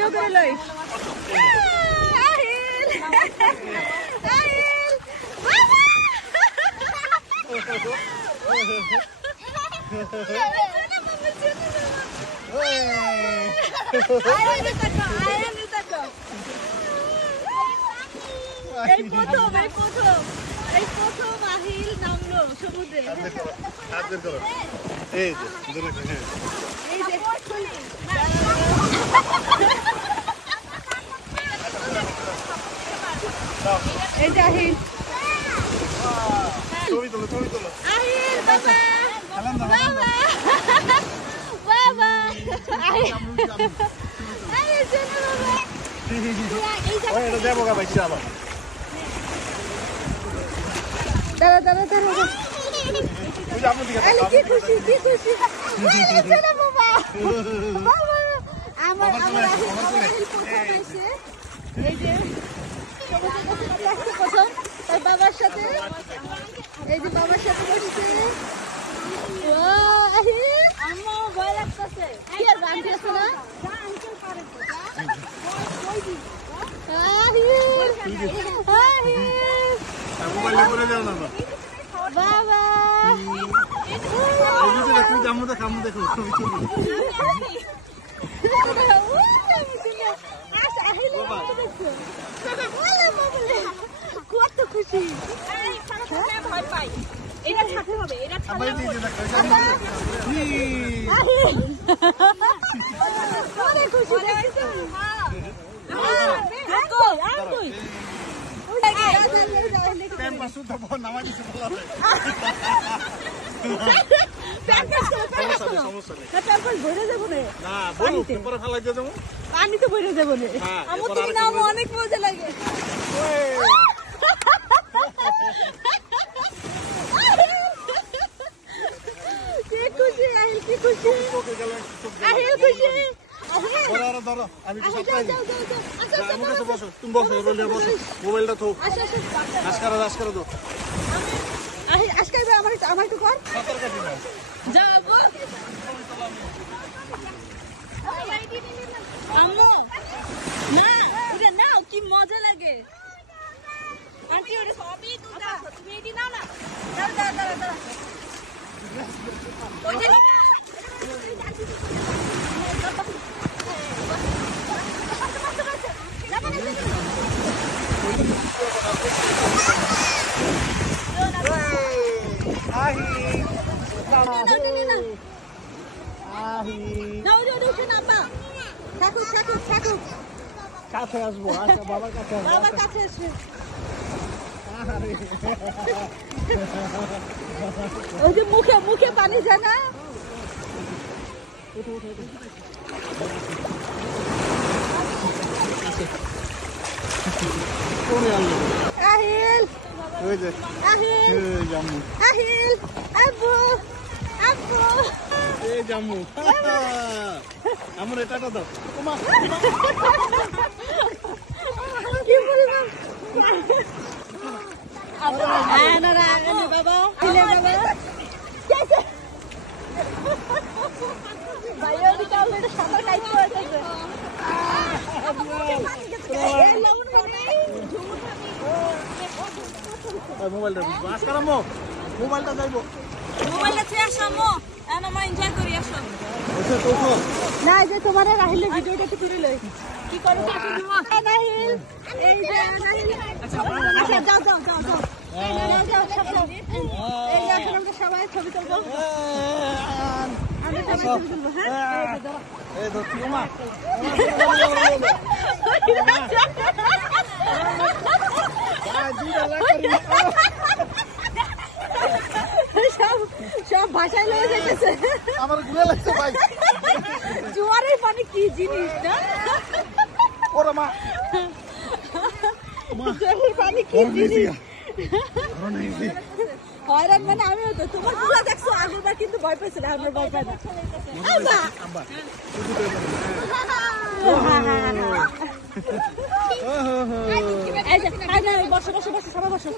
Video করে লই এই প্রথম আহিল নামলো সমুদ্রে। এই যে এই যে আহিল ছবি তোলো আহিল বাবা বাবা আহিল আহিল চলো বাবা ওই এটা দেবো গা বাইছে আবার দাঁড়া ওই যে আপনি দিকে আরে কি খুশি আরে চলো বাবা বাবা আমার আহিল পাইছে এই যে প্রথম তার বাবার সাথে এই যে বাবার সাথে বসছে আম্মু ভয় লাগতেছে কি আর বান্টি আছে না মোবাইলে করে যাও না বাবা এই যে তুই জামুটা কামু দেখো ছবি কত খুশি ভয় পাই এটা সাথে হবে এটা আবার দিয়ে দে অনেক খুশি ক্যাম্পাস তো নামা দিছে বলা না বলো পরে ফেলাই দিয়ে দেবো পানি তো বইরে যাবো না আমার তুমি নাম অনেক মজা লাগে কি খুশি আহিল কি খুশি আহিল খুশি ধরো আমি তো সাপ্লাই দিই আমার কাছে বসো তুমি বসো রোলে বসো মোবাইলটা থো আজকারা দাও আহিল আজকাল আমার একটু কর যাবো আম্মু না এটা নাও কি মজা লাগে আন্টি ওটা সবই তো দাও তুমি এটি নাও না দাও ওটা কাছে আসবো আচ্ছা বাবার কাছে আসবে ওই যে মুখে পানি যায় না আহিল ওই যে আহিল এই জামু আহিল আব্বু এই জামু আমার এটাটা দাও ওমা কি বললাম না রাগনি বাবা দিলে বাবা ভাইয়া দি কাউ এটা সাঁতার কাইতে হয়েছে মোবাইলটা আজকারামো মোবাইলটা যাইবো মোবাইলটা ছেড়ে আসো আম্মু এখন আমরা এনজয় করি আসো না যে তোমার রাহিল ভিডিওটা একটু তুলে লই কি করে রাহিল এই যে রাহিল আচ্ছা যাও এই যে আমরা সবাই ছবি তুলবো আমরা সবাই ছবি তুলবো হ্যাঁ এই তো তোমা সব ভাষায় লয়ে যেতেছে আমার গুলে লাগছে ভাই জোয়ারের পানি কি জিনিস না ওরে মা জোয়ারের পানি কি জিনিস হয়রান মানে আমিও তো তোমার পুরা দেখছো আগেরবার কিন্তু ভয় পেয়েছিল আমরা ভয় পাই না বসো সবাই বসো